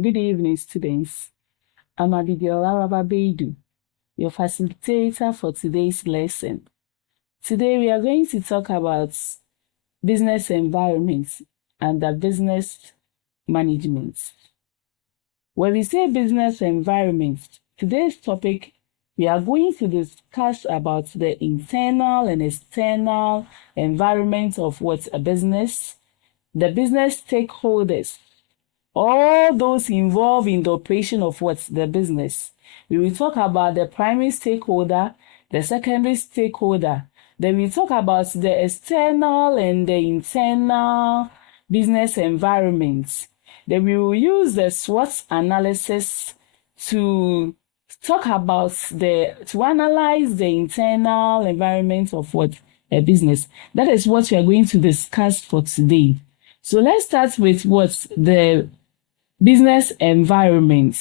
Good evening, students. I'm Abigail Araba Baidoo, your facilitator for today's lesson. Today, we are going to talk about business environment and the business management. When we say business environment, today's topic, we are going to discuss about the internal and external environment of what a business, the business stakeholders, all those involved in the operation of what the business. We will talk about the primary stakeholder, the secondary stakeholder. Then we talk about the external and the internal business environment. Then we will use the SWOT analysis to to analyze the internal environment of what a business. That is what we are going to discuss for today. So let's start with what the business environment.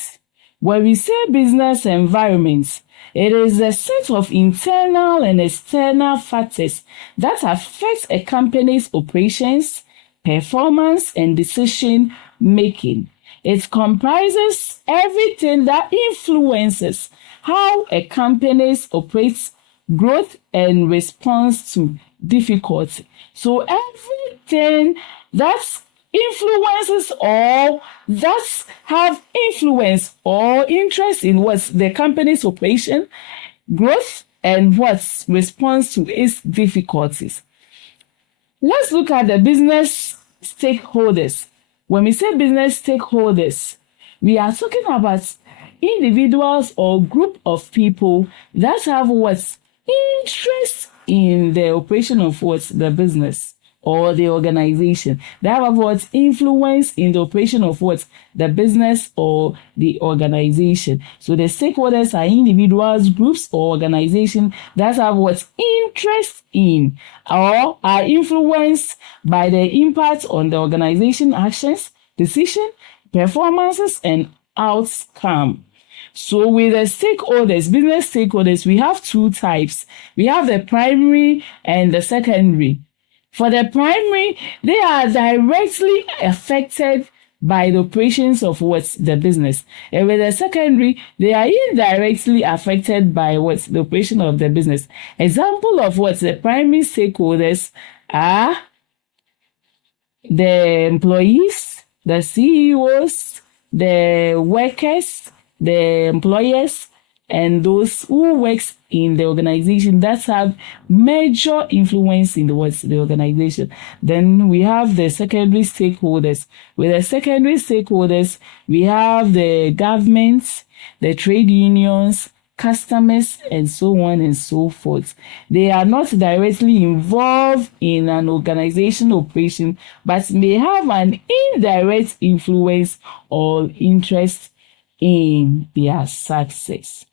When we say business environment, it is a set of internal and external factors that affect a company's operations, performance, and decision making. It comprises everything that influences how a company operates, growth, and response to difficulty. So everything that's influences or that have influence or interest in what's the company's operation, growth, and what's response to its difficulties. Let's look at the business stakeholders. When we say business stakeholders, we are talking about individuals or group of people that have what's interest in the operation of what's the business or the organization. They have what influence in the operation of what the business or the organization. So the stakeholders are individuals, groups, or organizations that have what interest in or are influenced by the impact on the organization actions, decision, performances, and outcome. So with the stakeholders, business stakeholders, we have two types. We have the primary and the secondary. For the primary, they are directly affected by the operations of what's the business. And with the secondary, they are indirectly affected by what's the operation of the business. Example of what the primary stakeholders are the employees, the CEOs, the workers, the employers, and those who works in the organization that have major influence in the organization. Then we have the secondary stakeholders. With the secondary stakeholders, we have the governments, the trade unions, customers, and so on and so forth. They are not directly involved in an organization operation, but may have an indirect influence or interest in their success.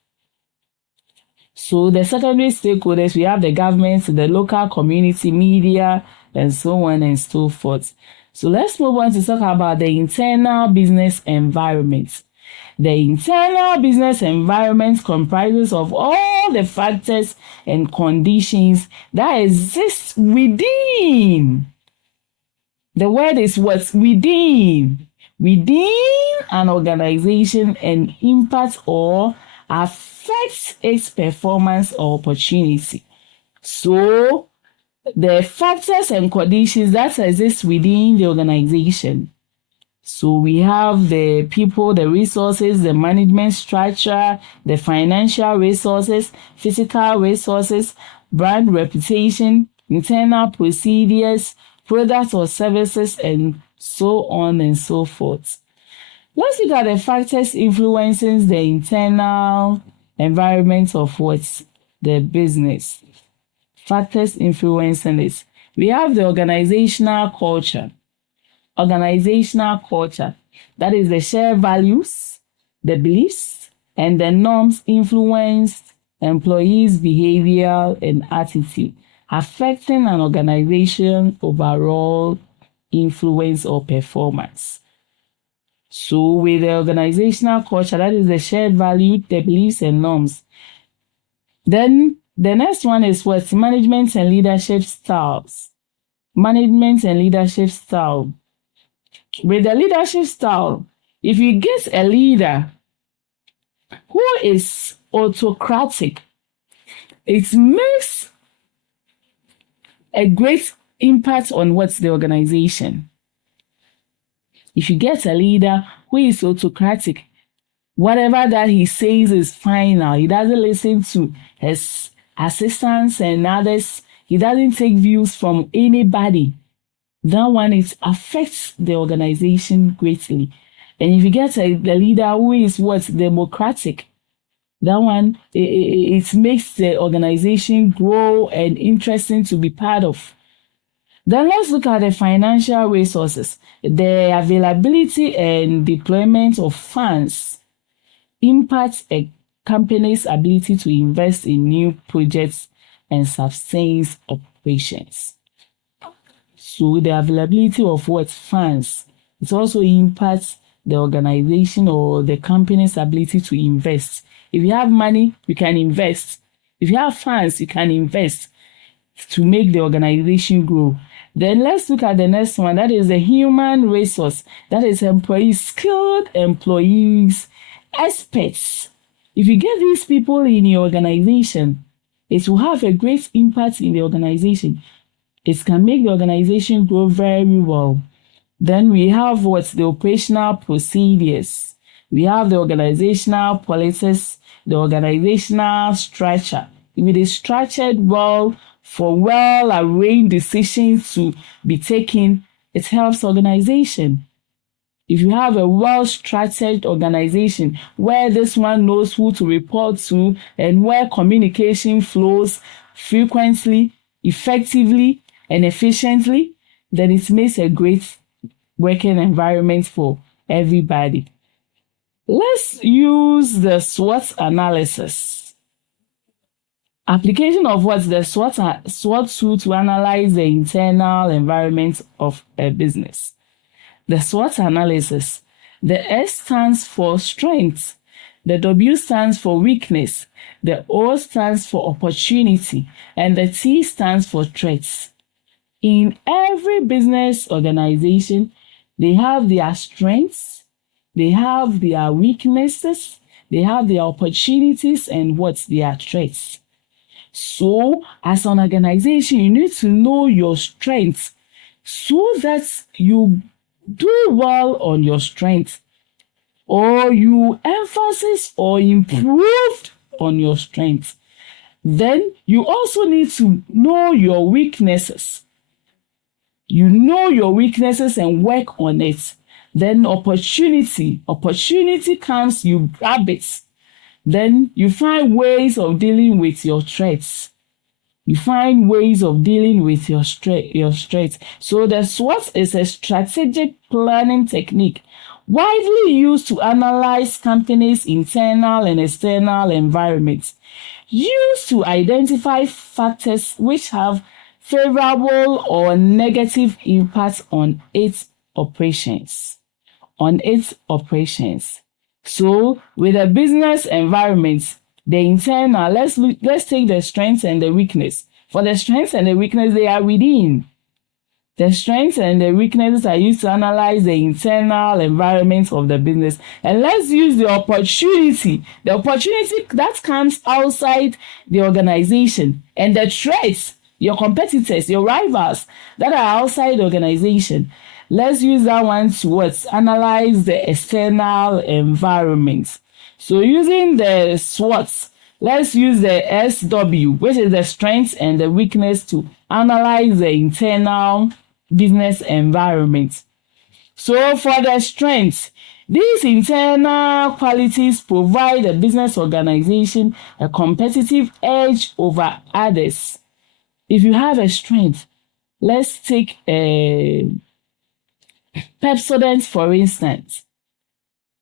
So the secondary stakeholders, we have the government, the local community, media, and so on and so forth. So let's move on to talk about the internal business environment. The internal business environment comprises of all the factors and conditions that exist within. The word is what's within an organization and impact or affects its performance or opportunity. So the factors and conditions that exist within the organization. So we have the people, the resources, the management structure, the financial resources, physical resources, brand reputation, internal procedures, products or services, and so on and so forth. Let's look at the factors influencing the internal environment of what's the business. Factors influencing it. We have the organizational culture. Organizational culture. That is the shared values, the beliefs, and the norms influence employees' behavior and attitude, affecting an organization's overall influence or performance. So with the organizational culture, that is the shared value, the beliefs and norms. Then the next one is what? Management and leadership styles. Management and leadership style. With the leadership style, If you get a leader who is autocratic, it makes a great impact on what's the organization. If you get a leader who is autocratic, whatever that he says is final. He doesn't listen to his assistants and others. He doesn't take views from anybody. That one, it affects the organization greatly. And if you get a leader who is democratic, that one, it makes the organization grow and interesting to be part of. Then let's look at the financial resources. The availability and deployment of funds impacts a company's ability to invest in new projects and sustain operations. So the availability of funds, it also impacts the organization or the company's ability to invest. If you have money, you can invest. If you have funds, you can invest to make the organization grow. Then let's look at the next one. That is the human resource. That is employees, skilled employees, experts. If you get these people in your organization, it will have a great impact in the organization. It can make the organization grow very well. Then we have the operational procedures. We have the organizational policies, the organizational structure. If it is structured well for well-arranged decisions to be taken, it helps organization. If you have a well-structured organization where this one knows who to report to and where communication flows frequently, effectively, and efficiently, then it makes a great working environment for everybody. Let's use the SWOT analysis. Application of the SWOT tool to analyze the internal environment of a business. The SWOT analysis. The S stands for strength. The W stands for weakness. The O stands for opportunity. And the T stands for threats. In every business organization, they have their strengths, they have their weaknesses, they have their opportunities, and their threats. So, as an organization, you need to know your strengths so that you do well on your strengths, or you emphasize or improve on your strengths. Then you also need to know your weaknesses. You know your weaknesses and work on it. Then opportunity comes, you grab it. Then you find ways of dealing with your threats. You find ways of dealing with your threats. So the SWOT is a strategic planning technique widely used to analyze companies' internal and external environments, used to identify factors which have favorable or negative impact on its operations. So with the business environment, the internal, let's take the strengths and the weakness. For the strengths and the weakness, they are within. The strengths and the weaknesses are used to analyze the internal environment of the business. And let's use the opportunity. The opportunity that comes outside the organization. And the threats, your competitors, your rivals that are outside the organization. Let's use that one to analyze the external environment. So using the SWOT, let's use the SW, which is the strengths and the weakness, to analyze the internal business environment. So for the strengths, these internal qualities provide the business organization a competitive edge over others. If you have a strength, let's take Pepsodent, for instance.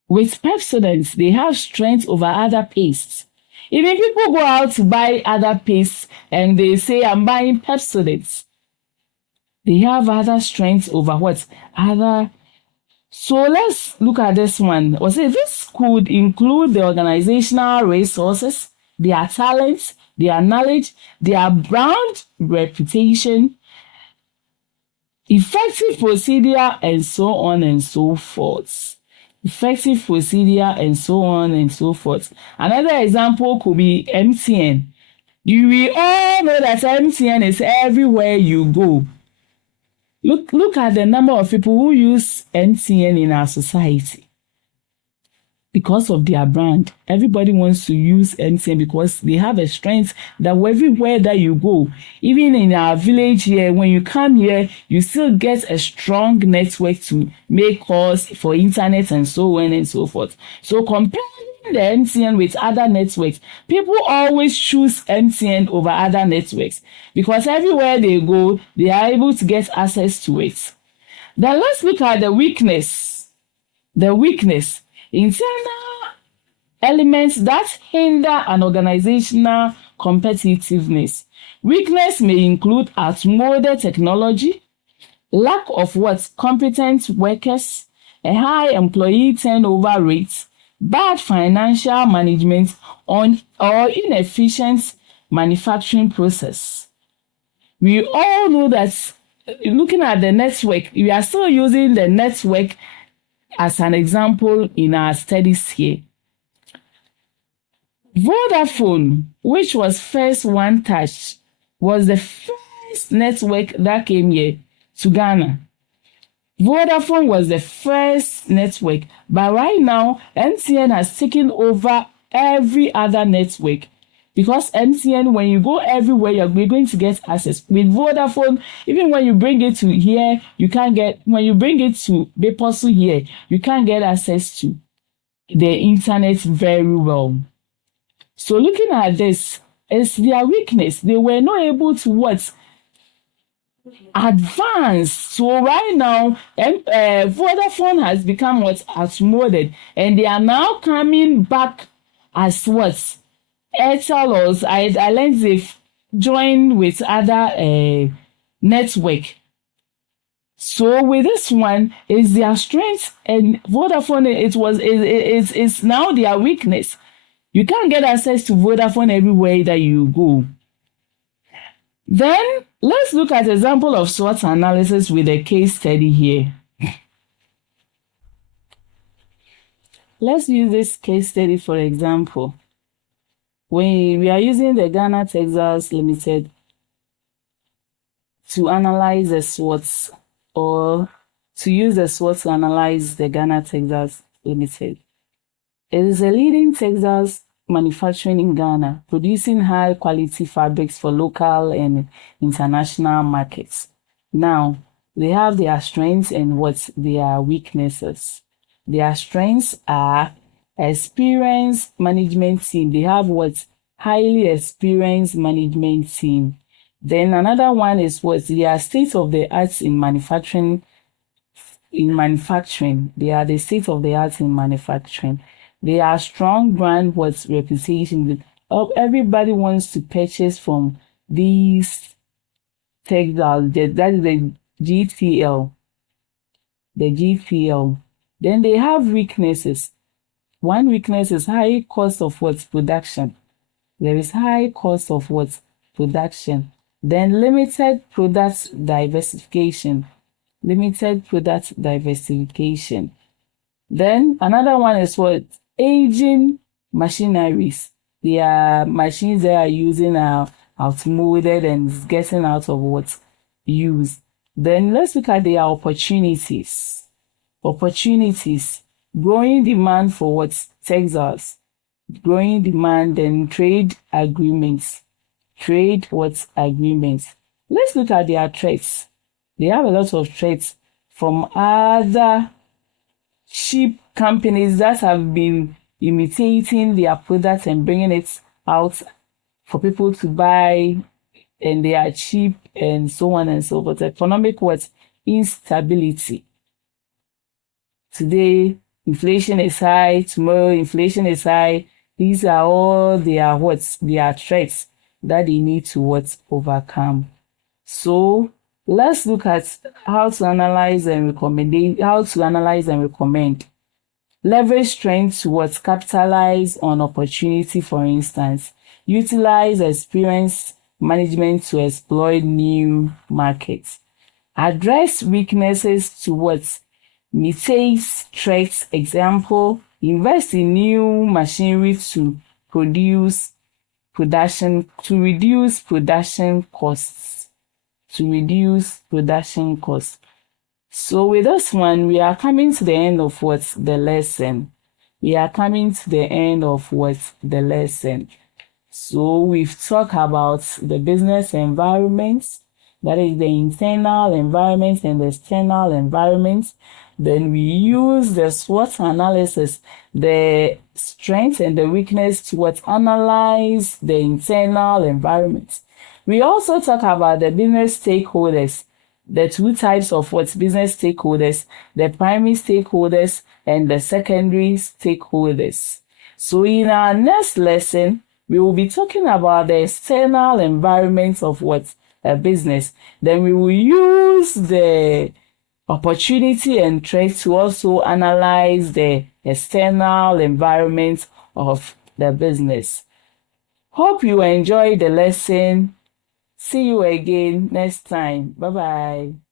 With Pepsodent, they have strength over other pastes. Even people go out to buy other pastes and they say, I'm buying Pepsodent. They have other strengths over other. So let's look at this one. This could include the organizational resources, their talents, their knowledge, their brand reputation, effective procedure, and so on and so forth. effective procedure, and so on and so forth. Another example could be MTN. We all know that MTN is everywhere you go. Look at the number of people who use MTN in our society. Because of their brand, everybody wants to use MTN because they have a strength that everywhere that you go, even in our village here, when you come here, you still get a strong network to make calls for internet and so on and so forth. So comparing the MTN with other networks, people always choose MTN over other networks because everywhere they go, they are able to get access to it. Then let's look at the weakness. Internal elements that hinder an organizational competitiveness. Weakness may include outmoded technology, lack of competent workers, a high employee turnover rate, bad financial management, or inefficient manufacturing process. We all know that looking at the network, we are still using the network as an example in our studies here. Vodafone, which was first One Touch, was the first network that came here to Ghana. Vodafone was the first network, but right now, MTN has taken over every other network. Because MTN, when you go everywhere, you're going to get access. With Vodafone, even when you bring it to here, you can't get, when you bring it to Beposo here, you can't get access to the internet very well. So looking at this, it's their weakness. They were not able to advance. So right now, Vodafone has become outmoded, and they are now coming back as Airtel or I learned they've joined with other network. So with this one is their strength, and Vodafone it's now their weakness. You can't get access to Vodafone everywhere that you go. Then let's look at example of SWOT analysis with a case study here. Let's use this case study for example. When we are using the Ghana Textiles Limited to analyze the SWOT, or to use the SWOT to analyze the Ghana Textiles Limited. It is a leading textiles manufacturing in Ghana, producing high quality fabrics for local and international markets. Now, they have their strengths and their weaknesses. Their strengths are experienced management team. They have highly experienced management team. Then another one is they are state of the art in manufacturing. They are the state of the art in manufacturing. They are strong brand reputation. Everybody wants to purchase from these textiles. That is the GTL. The GTL. Then they have weaknesses. One weakness is high cost of production. There is high cost of production. Then limited product diversification. Limited product diversification. Then another one is aging machineries. Their machines they are using are outmoded and getting out of use. Then let's look at their opportunities. Growing demand for textiles, growing demand, and trade agreements. Agreements. Let's look at their threats. They have a lot of threats from other cheap companies that have been imitating their products and bringing it out for people to buy, and they are cheap and so on and so forth. Economic instability. Today, inflation is high. Tomorrow, inflation is high. These are all their threats that they need to overcome. So let's look at how to analyze and recommend. Leverage strength to capitalize on opportunity, for instance. Utilize experienced management to exploit new markets. Address weaknesses to mitigate threats. Example, invest in new machinery to reduce production costs. So with this one, we are coming to the end of the lesson. So we've talked about the business environment, that is the internal environment and the external environment. Then we use the SWOT analysis, the strength and the weakness to analyze the internal environment. We also talk about the business stakeholders, the two types of business stakeholders, the primary stakeholders and the secondary stakeholders. So in our next lesson, we will be talking about the external environment of a business. Then we will use the opportunity and threat to also analyze the external environment of the business. Hope you enjoyed the lesson. See you again next time. Bye-bye.